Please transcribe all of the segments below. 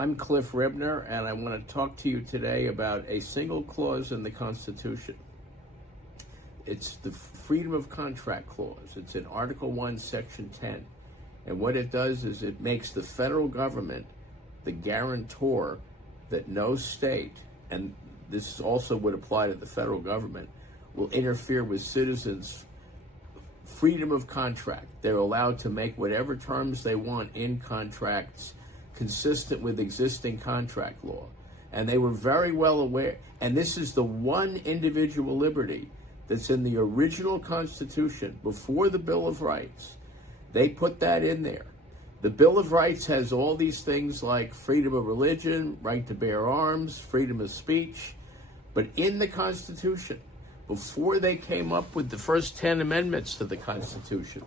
I'm Cliff Ribner, and I want to talk to you today about a single clause in the Constitution. It's the Freedom of Contract Clause. It's in Article 1, Section 10. And what it does is it makes the federal government the guarantor that no state, and this also would apply to the federal government, will interfere with citizens' freedom of contract. They're allowed to make whatever terms they want in contracts consistent with existing contract law. And they were very well aware, and this is the one individual liberty that's in the original Constitution before the Bill of Rights. They put that in there. The Bill of Rights has all these things like freedom of religion, right to bear arms, freedom of speech, but in the Constitution, before they came up with the first 10 amendments to the Constitution,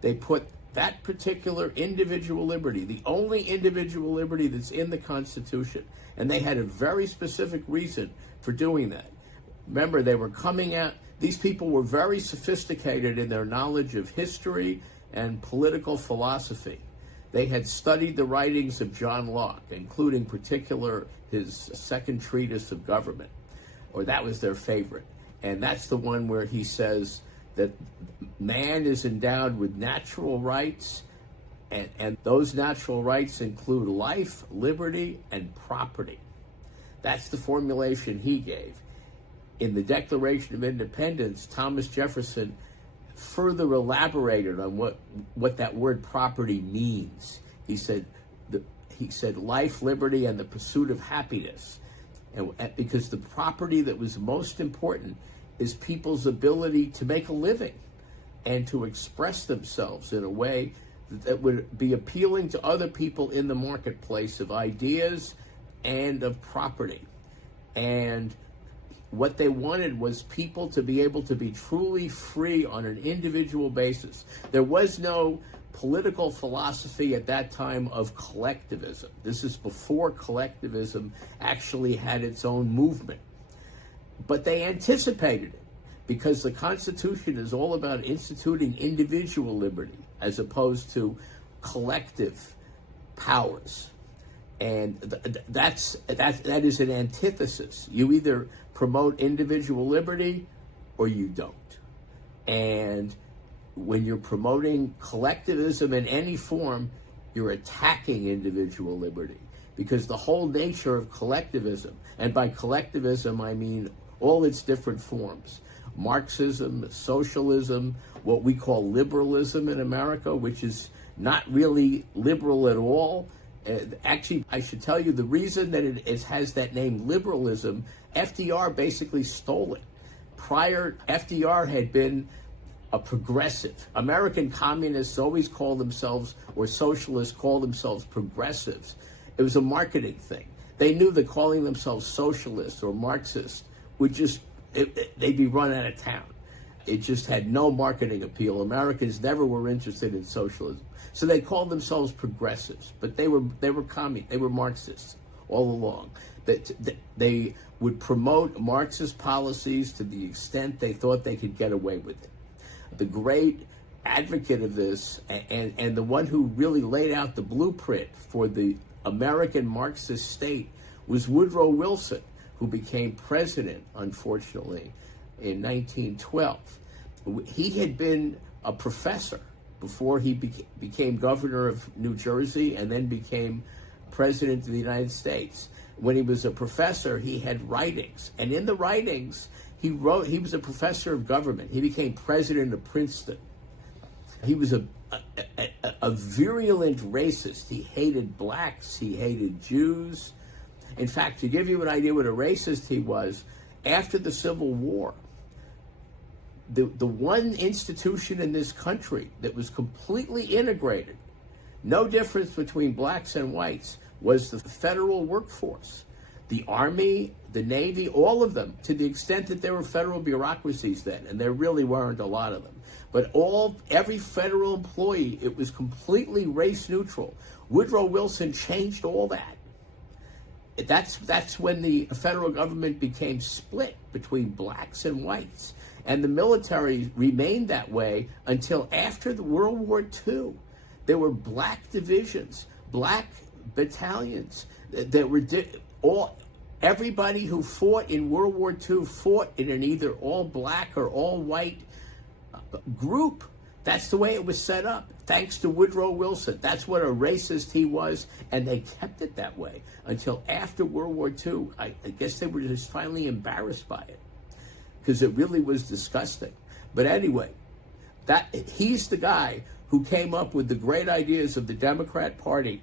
they put that particular individual liberty, the only individual liberty that's in the Constitution, and they had a very specific reason for doing that. Remember, they were coming out, these people were very sophisticated in their knowledge of history and political philosophy. They had studied the writings of John Locke, including particular his second treatise of government, or that was their favorite. And that's the one where he says that man is endowed with natural rights, and those natural rights include life, liberty, and property. That's the formulation he gave. In the Declaration of Independence, Thomas Jefferson further elaborated on what that word property means. He said life, liberty, and the pursuit of happiness. And because the property that was most important is people's ability to make a living and to express themselves in a way that would be appealing to other people in the marketplace of ideas and of property. And what they wanted was people to be able to be truly free on an individual basis. There was no political philosophy at that time of collectivism. This is before collectivism actually had its own movement. But they anticipated it because the Constitution is all about instituting individual liberty as opposed to collective powers. And that is an antithesis. You either promote individual liberty or you don't. And when you're promoting collectivism in any form, you're attacking individual liberty. Because the whole nature of collectivism, and by collectivism I mean all its different forms, Marxism, socialism, what we call liberalism in America, which is not really liberal at all. Actually, I should tell you the reason that it has that name liberalism, FDR basically stole it. Prior, FDR had been a progressive. American communists always call themselves, or socialists call themselves progressives. It was a marketing thing. They knew that calling themselves socialists or Marxists would just, they'd be run out of town. It just had no marketing appeal. Americans never were interested in socialism. So they called themselves progressives, but they were Marxists all along. They would promote Marxist policies to the extent they thought they could get away with it. The great advocate of this, and the one who really laid out the blueprint for the American Marxist state, was Woodrow Wilson, who became president, unfortunately, in 1912. He had been a professor before he became governor of New Jersey and then became president of the United States. When he was a professor, he had writings. And in the writings, he was a professor of government. He became president of Princeton. He was a virulent racist. He hated blacks. He hated Jews. In fact, to give you an idea what a racist he was, after the Civil War, the one institution in this country that was completely integrated, no difference between blacks and whites, was the federal workforce. The Army, the Navy, all of them, to the extent that there were federal bureaucracies then, and there really weren't a lot of them. But every federal employee, it was completely race neutral. Woodrow Wilson changed all that. That's when the federal government became split between blacks and whites. And the military remained that way until after the World War II. There were black divisions, black battalions There were everybody who fought in World War II fought in an either all black or all white group. That's the way it was set up, thanks to Woodrow Wilson. That's what a racist he was, and they kept it that way until after World War II. I guess they were just finally embarrassed by it, because it really was disgusting. But anyway, he's the guy who came up with the great ideas of the Democrat Party.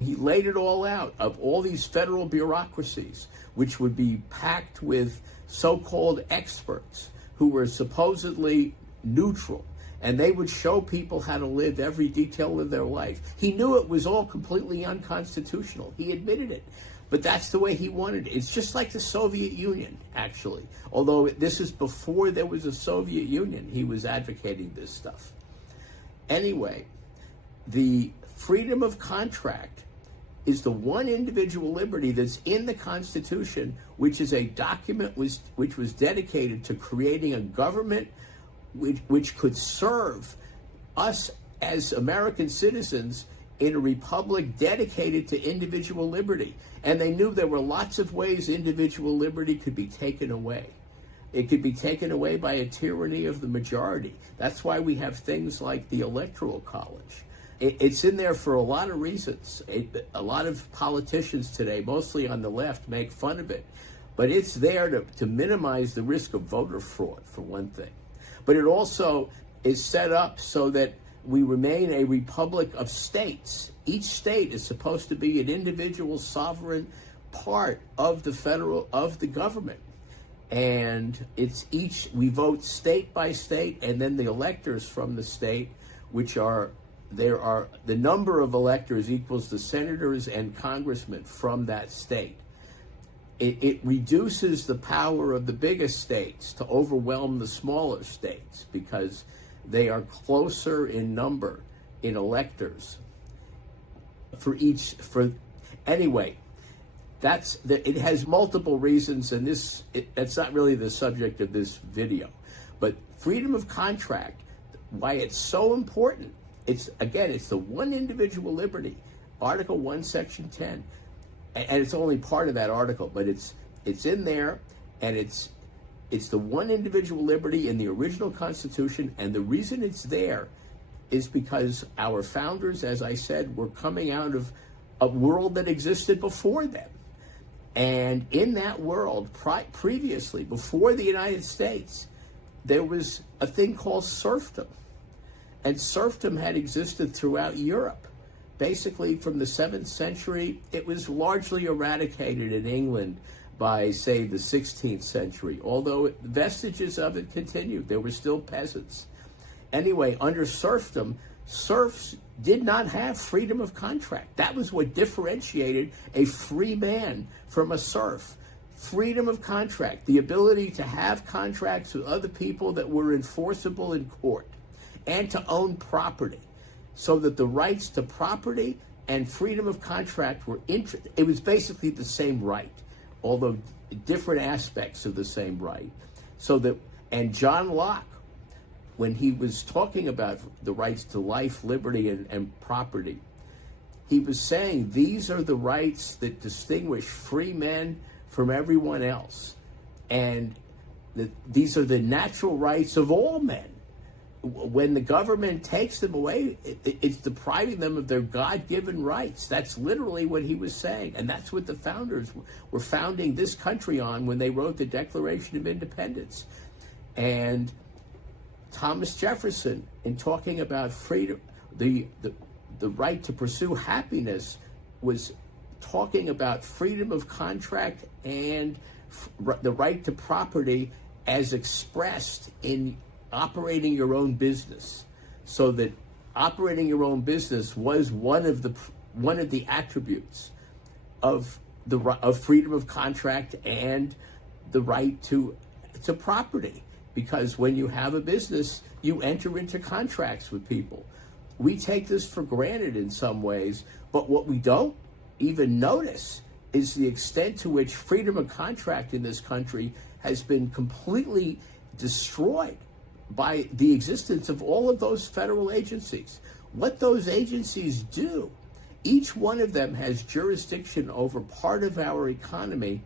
He laid it all out, of all these federal bureaucracies, which would be packed with so-called experts who were supposedly neutral, and they would show people how to live every detail of their life. He knew it was all completely unconstitutional. He admitted it. But that's the way he wanted it. It's just like the Soviet Union, actually. Although this is before there was a Soviet Union, he was advocating this stuff. Anyway, the freedom of contract is the one individual liberty that's in the Constitution, which is a document which was dedicated to creating a government which could serve us as American citizens in a republic dedicated to individual liberty. And they knew there were lots of ways individual liberty could be taken away. It could be taken away by a tyranny of the majority. That's why we have things like the Electoral College. It's in there for a lot of reasons. A lot of politicians today, mostly on the left, make fun of it. But it's there to minimize the risk of voter fraud, for one thing. But it also is set up so that we remain a republic of states. Each state is supposed to be an individual sovereign part of the government. And we vote state by state, and then the electors from the state, the number of electors equals the senators and congressmen from that state. It reduces the power of the biggest states to overwhelm the smaller states because they are closer in number in electors anyway. It has multiple reasons, and that's not really the subject of this video. But freedom of contract, why it's so important. It's the one individual liberty, Article 1, Section 10. And it's only part of that article, but it's in there, and it's the one individual liberty in the original Constitution. And the reason it's there is because our founders, as I said, were coming out of a world that existed before them. And in that world, previously, before the United States, there was a thing called serfdom. And serfdom had existed throughout Europe. Basically, from the 7th century, it was largely eradicated in England by, say, the 16th century, although vestiges of it continued. There were still peasants. Anyway, under serfdom, serfs did not have freedom of contract. That was what differentiated a free man from a serf. Freedom of contract, the ability to have contracts with other people that were enforceable in court, and to own property, so that the rights to property and freedom of contract it was basically the same right, although different aspects of the same right. And John Locke, when he was talking about the rights to life, liberty, and property, he was saying these are the rights that distinguish free men from everyone else. And these are the natural rights of all men. When the government takes them away, it's depriving them of their God-given rights. That's literally what he was saying. And that's what the founders were founding this country on when they wrote the Declaration of Independence. And Thomas Jefferson, in talking about freedom, the right to pursue happiness, was talking about freedom of contract and the right to property as expressed in operating your own business. So that operating your own business was one of the attributes of freedom of contract and the right to property. Because when you have a business, you enter into contracts with people. We take this for granted in some ways, but what we don't even notice is the extent to which freedom of contract in this country has been completely destroyed by the existence of all of those federal agencies. What those agencies do Each one of them has jurisdiction over part of our economy,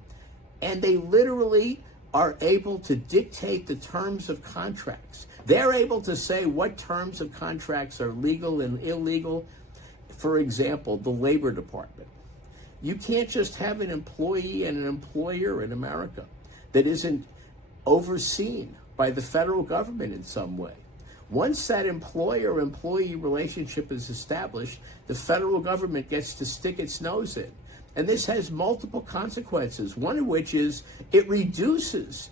and they literally are able to dictate the terms of contracts. They're able to say what terms of contracts are legal and illegal. For example, the Labor Department. You can't just have an employee and an employer in America that isn't overseen by the federal government in some way. Once that employer-employee relationship is established, the federal government gets to stick its nose in. And this has multiple consequences, one of which is it reduces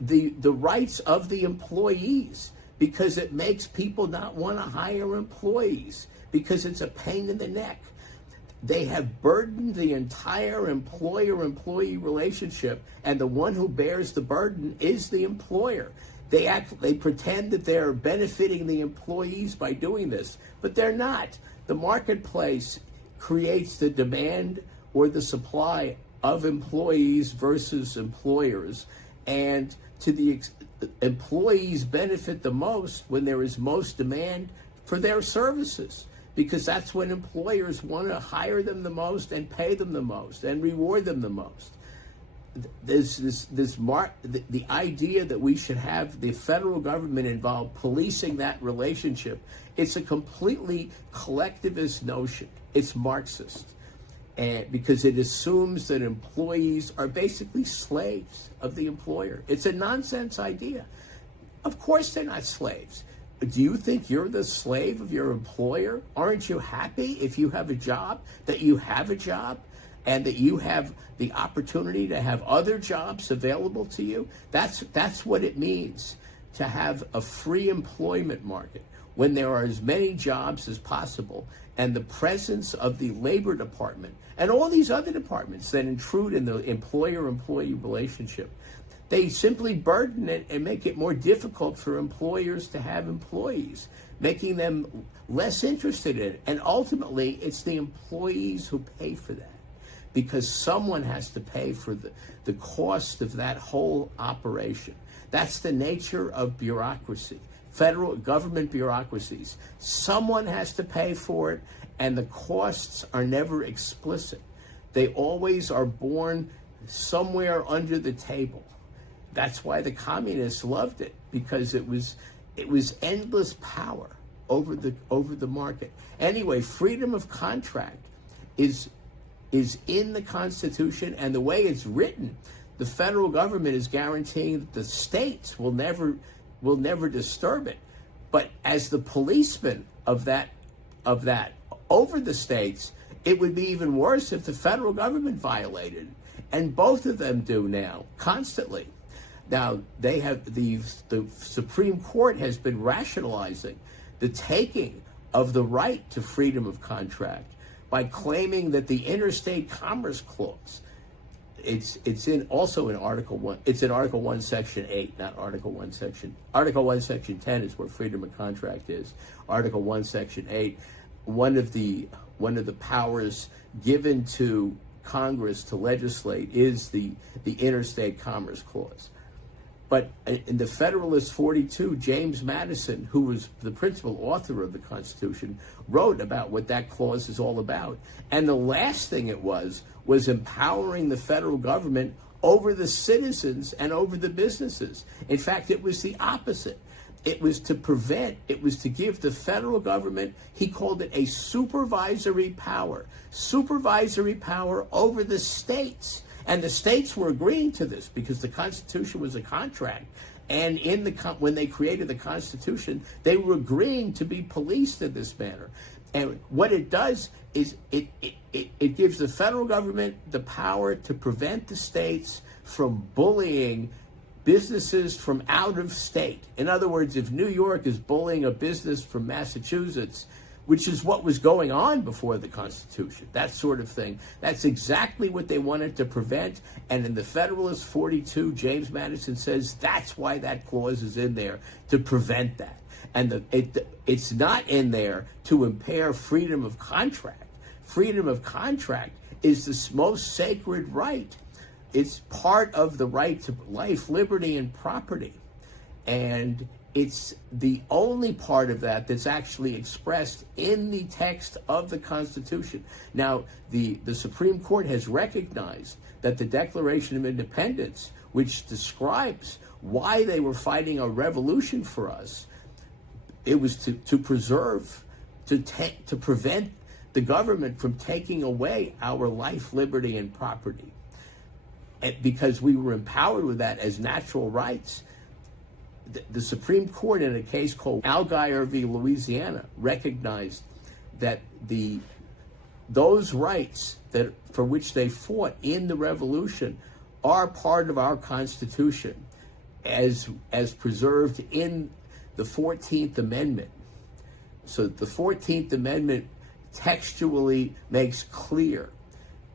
the rights of the employees, because it makes people not want to hire employees because it's a pain in the neck. They have burdened the entire employer-employee relationship, and the one who bears the burden is the employer. They pretend that they're benefiting the employees by doing this, but they're not. The marketplace creates the demand or the supply of employees versus employers, and employees benefit the most when there is most demand for their services, because that's when employers want to hire them the most and pay them the most and reward them the most. There's the idea that we should have the federal government involved policing that relationship. It's a completely collectivist notion. It's Marxist, and because it assumes that employees are basically slaves of the employer. It's a nonsense idea. Of course they're not slaves. Do you think you're the slave of your employer? Aren't you happy if you have a job, that you have a job, and that you have the opportunity to have other jobs available to you? That's what it means to have a free employment market, when there are as many jobs as possible, and the presence of the Labor Department and all these other departments that intrude in the employer-employee relationship. They simply burden it and make it more difficult for employers to have employees, making them less interested in it. And ultimately, it's the employees who pay for that, because someone has to pay for the cost of that whole operation. That's the nature of bureaucracy, federal government bureaucracies. Someone has to pay for it, and the costs are never explicit. They always are born somewhere under the table. That's why the communists loved it, because it was endless power over the market. Anyway, freedom of contract is in the Constitution, and the way it's written, the federal government is guaranteeing that the states will never disturb it. But as the policeman of that over the states, it would be even worse if the federal government violated it. And both of them do now, constantly. Now, they have the Supreme Court has been rationalizing the taking of the right to freedom of contract by claiming that the Interstate Commerce Clause, it's also in Article 1. It's in Article 1, Section 8, not Article 1, Section. Article 1, Section 10 is where freedom of contract is. Article 1, Section 8, one of the powers given to Congress to legislate is the Interstate Commerce Clause. But in the Federalist 42, James Madison, who was the principal author of the Constitution, wrote about what that clause is all about. And the last thing it was empowering the federal government over the citizens and over the businesses. In fact, it was the opposite. It was to give the federal government, he called it a supervisory power over the states. And the states were agreeing to this because the Constitution was a contract. And when they created the Constitution, they were agreeing to be policed in this manner. And what it does is it gives the federal government the power to prevent the states from bullying businesses from out of state. In other words, if New York is bullying a business from Massachusetts, which is what was going on before the Constitution, that sort of thing. That's exactly what they wanted to prevent. And in the Federalist 42, James Madison says that's why that clause is in there, to prevent that. And it's not in there to impair freedom of contract. Freedom of contract is the most sacred right. It's part of the right to life, liberty, and property. And it's the only part of that that's actually expressed in the text of the Constitution. Now, the Supreme Court has recognized that the Declaration of Independence, which describes why they were fighting a revolution for us, it was to preserve, to prevent the government from taking away our life, liberty, and property. And because we were empowered with that as natural rights, the Supreme Court, in a case called Allgaier v. Louisiana, recognized that those rights that for which they fought in the Revolution are part of our Constitution, as preserved in the 14th Amendment. So the 14th Amendment textually makes clear,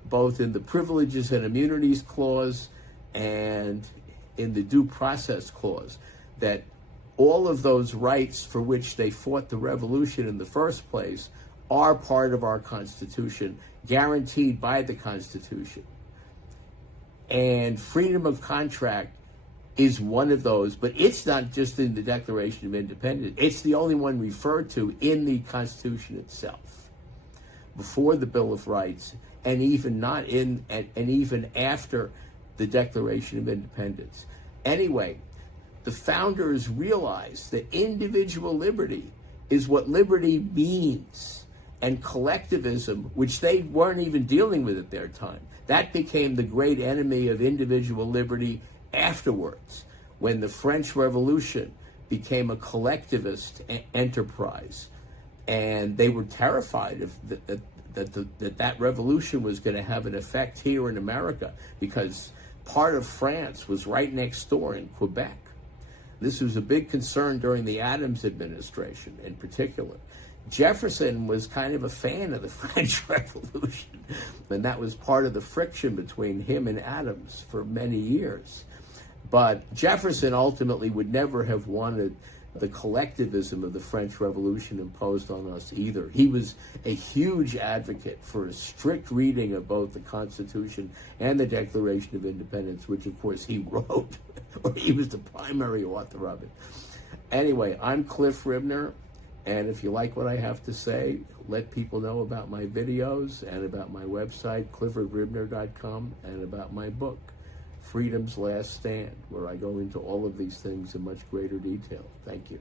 both in the Privileges and Immunities Clause and in the Due Process Clause, that all of those rights for which they fought the revolution in the first place are part of our Constitution, guaranteed by the Constitution. And freedom of contract is one of those, but it's not just in the Declaration of Independence. It's the only one referred to in the Constitution itself, before the Bill of Rights, and even not in, and even after the Declaration of Independence. Anyway, the founders realized that individual liberty is what liberty means, and collectivism, which they weren't even dealing with at their time, that became the great enemy of individual liberty afterwards, when the French Revolution became a collectivist enterprise, and they were terrified of that revolution was going to have an effect here in America, because part of France was right next door in Quebec. This was a big concern during the Adams administration in particular. Jefferson was kind of a fan of the French Revolution, and that was part of the friction between him and Adams for many years. But Jefferson ultimately would never have wanted the collectivism of the French Revolution imposed on us either. He was a huge advocate for a strict reading of both the Constitution and the Declaration of Independence, which of course he wrote, or he was the primary author of it. Anyway, I'm Cliff Ribner, and if you like what I have to say, let people know about my videos and about my website, cliffordribner.com, and about my book, Freedom's Last Stand, where I go into all of these things in much greater detail. Thank you.